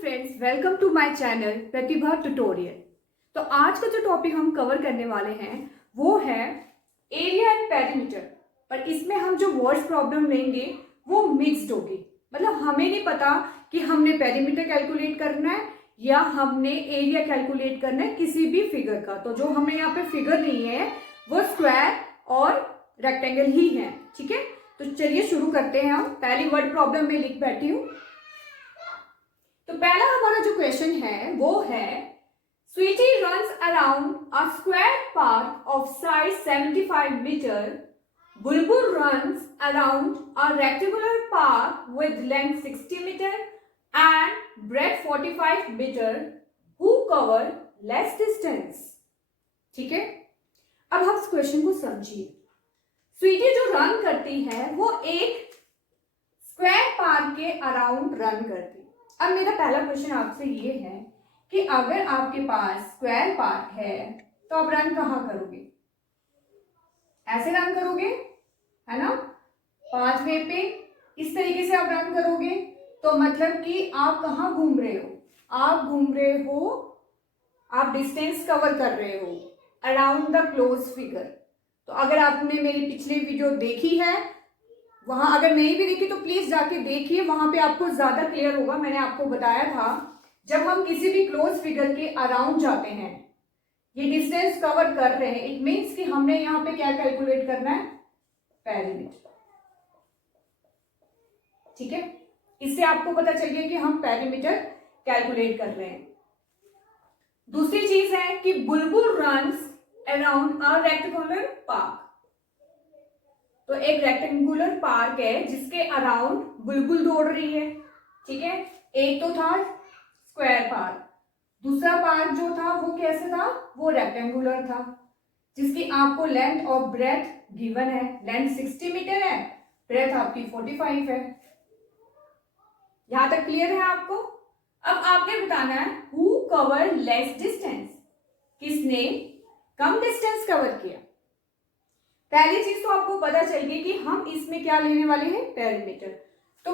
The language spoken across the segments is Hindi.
Friends, welcome to my channel Pratibha tutorial. तो आज का जो टॉपिक हम कवर करने वाले हैं वो है एरिया एंड पेरीमीटर। पर इसमें हम जो वर्ड्स प्रॉब्लम लेंगे वो मिक्स्ड होगी। मतलब हमें नहीं पता कि हमने पेरीमीटर कैलकुलेट करना है या हमने एरिया कैलकुलेट करना है किसी भी फिगर का। तो जो हमें यहाँ पे फिगर नहीं है वो स्क्वायर और रेक्टेंगल ही है। ठीक है, तो चलिए शुरू करते हैं। हम पहली वर्ड प्रॉब्लम में लिख बैठी हूँ। तो पहला हमारा जो क्वेश्चन है वो है Sweety runs around a square park of size 75 metre. Bulbul runs around a rectangular park with length 60 metre and breadth 45 metre. Who cover less distance. ठीक है, अब हम इस क्वेश्चन को समझिए। स्वीटी जो रन करती है वो एक स्क्वायर पार्क के अराउंड रन करती है। अब मेरा पहला क्वेश्चन आपसे ये है कि अगर आपके पास स्क्वायर पार्क है तो आप रन कहाँ करोगे? ऐसे रन करोगे, है ना? पाथ वे पे इस तरीके से आप रन करोगे तो मतलब कि आप कहाँ घूम रहे हो? आप घूम रहे हो, आप डिस्टेंस कवर कर रहे हो अराउंड द क्लोज फिगर। तो अगर आपने मेरी पिछली वीडियो देखी है, वहां अगर नहीं भी देखी तो प्लीज जाके देखिए, वहां पे आपको ज्यादा क्लियर होगा। मैंने आपको बताया था जब हम किसी भी क्लोज फिगर के अराउंड जाते हैं, ये डिस्टेंस कवर कर रहे हैं, इट मीन्स कि हमने यहाँ पे क्या कैलकुलेट करना है? पेरीमीटर। ठीक है, इससे आपको पता चल गया कि हम पेरीमीटर कैलकुलेट कर रहे हैं। दूसरी चीज है कि बुलबुल runs around a rectangular park. तो एक रेक्टेंगुलर पार्क है जिसके अराउंड बुलबुल दौड़ रही है। ठीक है, एक तो था स्क्वायर पार्क, दूसरा पार्क जो था वो कैसे था? वो रेक्टेंगुलर था जिसकी आपको लेंथ और ब्रेथ गिवन है। लेंथ 60 मीटर है, ब्रेथ आपकी 45 है। यहां तक क्लियर है आपको? अब आपने बताना है हु कवर लेस डिस्टेंस, किसने कम डिस्टेंस कवर किया। पहली चीज तो आपको पता चल गई कि हम इसमें क्या लेने वाले हैं? पेरीमीटर। तो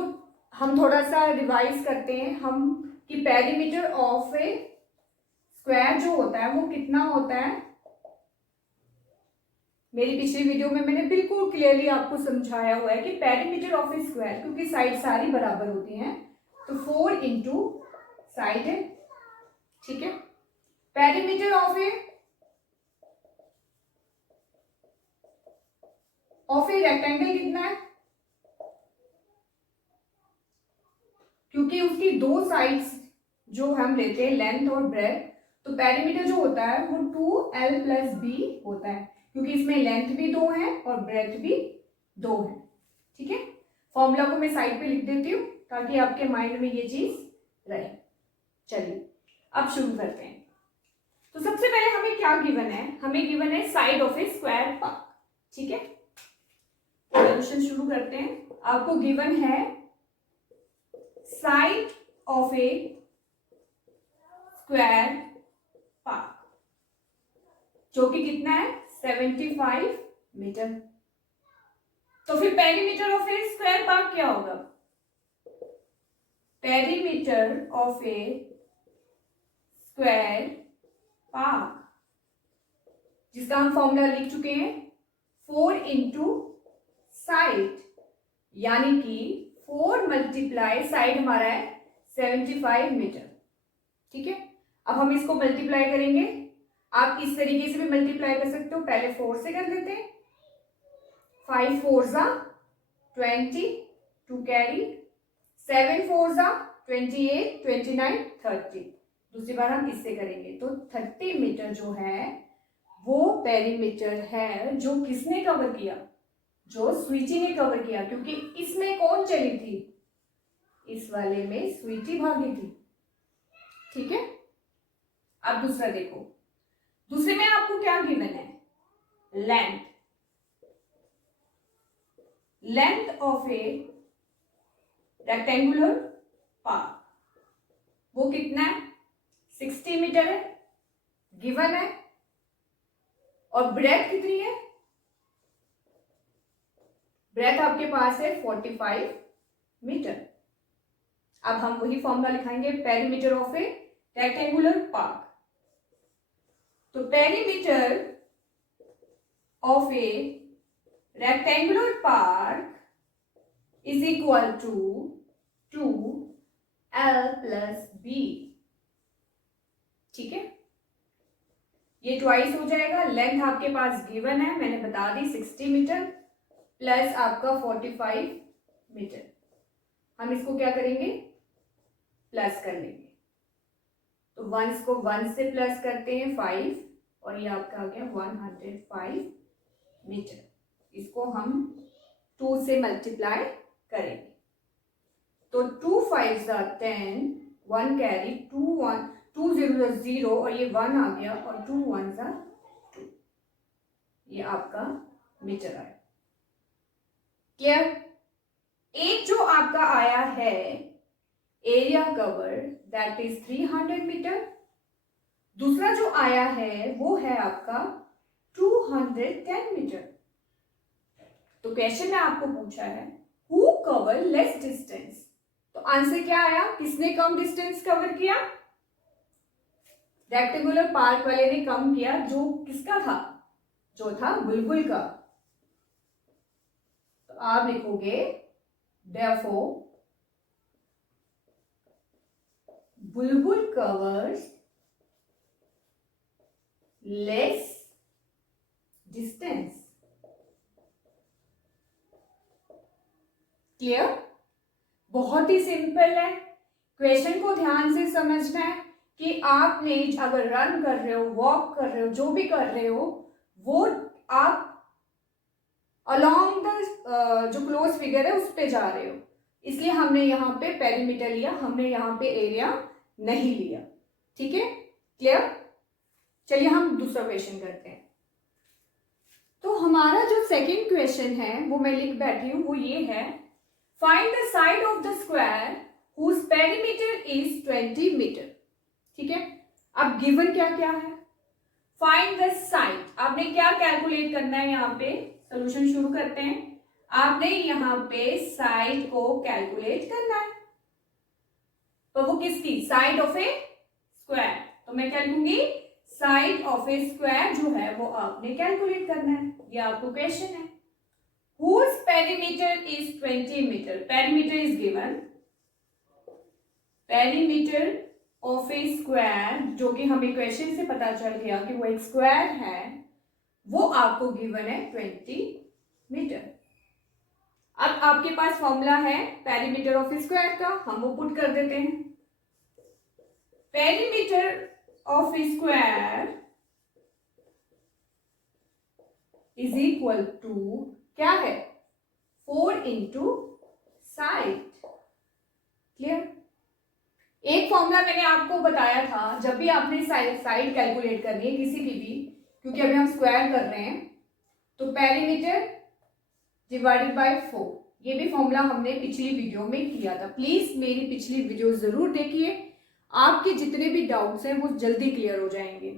हम थोड़ा सा रिवाइज करते हैं हम कि पेरीमीटर ऑफ ए स्क्वायर जो होता है वो कितना होता है। मेरी पिछली वीडियो में मैंने बिल्कुल क्लियरली आपको समझाया हुआ है कि पेरीमीटर ऑफ ए स्क्वायर, क्योंकि साइड सारी बराबर होती हैं, तो 4 इंटू साइड है। ठीक है, पेरीमीटर ऑफ ए रेक्टेंगल कितना है? क्योंकि उसकी दो साइड्स जो हम लेते हैं लेंथ और ब्रेथ, तो पेरीमीटर जो होता है वो 2l+b होता है, क्योंकि इसमें लेंथ भी 2 है और ब्रेथ भी 2 है। ठीक है, फॉर्मूला को मैं साइड पे लिख देती हूँ ताकि आपके माइंड में ये चीज रहे। चलिए अब शुरू करते हैं। तो सबसे पहले हमें क्या गिवन है? हमें गिवन है side of A square park. ठीक है, क्वेश्चन शुरू करते हैं। आपको गिवन है side of A square park जो कि कितना है? 75 मीटर। तो फिर perimeter of A square park क्या होगा? Perimeter of A square park जिसका हम फॉर्मूला लिख चुके हैं 4 इंटू साइड, यानी कि 4 मल्टीप्लाई साइड हमारा है 75 मीटर। ठीक है, अब हम इसको मल्टीप्लाई करेंगे। आप इस तरीके से भी मल्टीप्लाई कर सकते हो, पहले 4 से कर लेते हैं। 5 4 जा 20, 2 कैरी, 7 4 जा 28, 29, 30। दूसरी बार हम इससे करेंगे तो 30 मीटर जो है वो पेरीमीटर है जो किसने कवर किया? जो स्वीटी ने कवर किया, क्योंकि इसमें कौन चली थी? इस वाले में स्वीटी भागी थी। ठीक है, अब दूसरा देखो। दूसरे में आपको क्या गिवन है? Length. Length of a rectangular park वो कितना है? 60 मीटर है, गिवन है। और ब्रेथ कितनी है? ब्रेथ आपके पास है 45 मीटर। अब हम वही फॉर्मूला लिखाएंगे, perimeter of a rectangular park. तो perimeter of a rectangular park is equal to 2L plus B. ठीक है, ये ट्वाइस हो जाएगा। लेंथ आपके पास गिवन है, मैंने बता दी 60 मीटर प्लस आपका 45 मीटर। हम इसको क्या करेंगे, प्लस कर लेंगे। तो वंस को 1 से प्लस करते हैं 5 और ये आपका आ गया 105 मीटर। इसको हम 2 से मल्टीप्लाई करेंगे। तो 2 5 10, 1 कैरी, 2 0 0 और ये 1 आ गया और 2 1 2। ये आपका मीटर आया। क्लियर? एक जो आपका आया है area cover that is 300 metre, दूसरा जो आया है वो है आपका 210 मीटर। तो क्वेश्चन में आपको पूछा है हु कवर लेस डिस्टेंस, तो आंसर क्या आया, किसने कम डिस्टेंस कवर किया? रेक्टेंगुलर पार्क वाले ने कम किया, जो किसका था, जो था बुलबुल का। तो आप लिखोगे therefore बुलबुल कवर्स लेस डिस्टेंस। क्लियर? बहुत ही सिंपल है। क्वेश्चन को ध्यान से समझना है कि आपने अगर रन कर रहे हो, वॉक कर रहे हो, जो भी कर रहे हो, वो आप अलोंग द जो क्लोज फिगर है उस पे जा रहे हो, इसलिए हमने यहाँ पे पेरीमीटर लिया, हमने यहाँ पे एरिया नहीं लिया। ठीक है, क्लियर? चलिए हम दूसरा क्वेश्चन करते हैं। तो हमारा जो सेकंड क्वेश्चन है वो मैं लिख बैठी हूं, वो ये है, find the side of the square whose perimeter is 20 metre. ठीक है, अब गिवन क्या क्या है, फाइंड द साइड। आपने क्या कैलकुलेट करना है, यहाँ पे सोल्यूशन शुरू करते हैं। आपने यहाँ पे साइड को कैलकुलेट करना है। तो वो किसकी, साइड ऑफ ए स्क्वायर। तो मैं क्या लिखूंगी, साइड ऑफ ए स्क्वायर जो है वो आपने कैलकुलेट करना है। ये आपको क्वेश्चन है। Whose perimeter is 20 meter? Perimeter is given. Perimeter of a square, जो कि हमें क्वेश्चन से पता चल गया कि वो एक स्क्वायर है, वो आपको गिवन है 20 मीटर। अब आपके पास फॉर्मूला है पेरीमीटर ऑफ स्क्वायर का, हम वो पुट कर देते हैं। Perimeter of square is equal to क्या है, 4 इंटू साइड। क्लियर? एक फॉर्मूला मैंने आपको बताया था, जब भी आपने साइड कैलकुलेट करनी है किसी की भी, क्योंकि अभी हम स्क्वायर कर रहे हैं, तो पेरीमीटर डिवाइडेड बाय 4। ये भी फॉर्मूला हमने पिछली वीडियो में किया था। प्लीज मेरी पिछली वीडियो जरूर देखिए, आपके जितने भी डाउट्स हैं वो जल्दी क्लियर हो जाएंगे।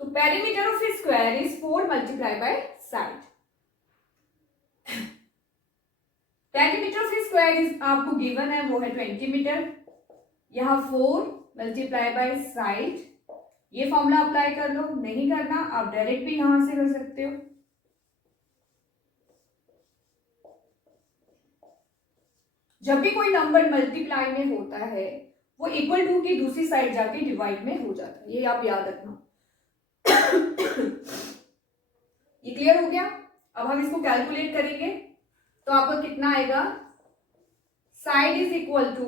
तो perimeter of square is 4 multiply by side. Perimeter of square is आपको गिवन है, वो है 20 मीटर। यहां 4 मल्टीप्लाई बाय साइड, ये फॉर्मूला अप्लाई कर लो। नहीं करना, आप डायरेक्ट भी यहां से कर सकते हो। जब भी कोई नंबर मल्टीप्लाई में होता है, वो इक्वल टू की दूसरी साइड जाके डिवाइड में हो जाता है, ये आप याद रखना। ये क्लियर हो गया? अब हम इसको कैलकुलेट करेंगे, तो आपको कितना आएगा, साइड इज इक्वल टू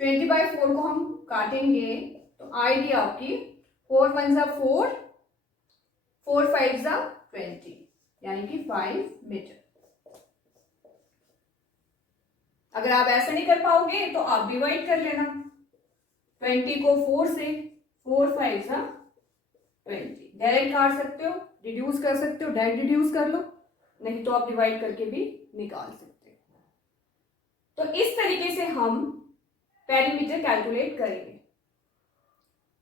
20/4 को हम काटेंगे तो आएगी आपकी 4 1 4, 4 5 20, यानी कि 5 मीटर। अगर आप ऐसा नहीं कर पाओगे तो आप डिवाइड कर लेना 20 को 4 से, 4 5 20। डायरेक्ट काट सकते हो, रिड्यूस कर सकते हो, डायरेक्ट रिड्यूस कर लो, नहीं तो आप डिवाइड करके भी निकाल सकते हो। तो इस तरीके से हम पेरीमीटर कैलकुलेट करेंगे।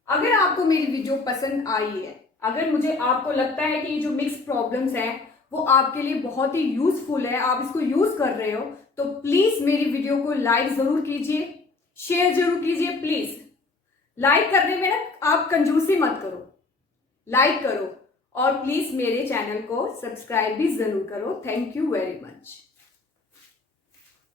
अगर आपको मेरी वीडियो पसंद आई है, अगर मुझे आपको लगता है कि ये जो मिक्स प्रॉब्लम्स हैं वो आपके लिए बहुत ही यूजफुल है, आप इसको यूज कर रहे हो, तो प्लीज मेरी वीडियो को लाइक जरूर कीजिए, शेयर जरूर कीजिए। प्लीज लाइक करने में ना आप कंजूसी मत करो, लाइक करो और प्लीज मेरे चैनल को सब्सक्राइब भी जरूर करो। Thank you very much.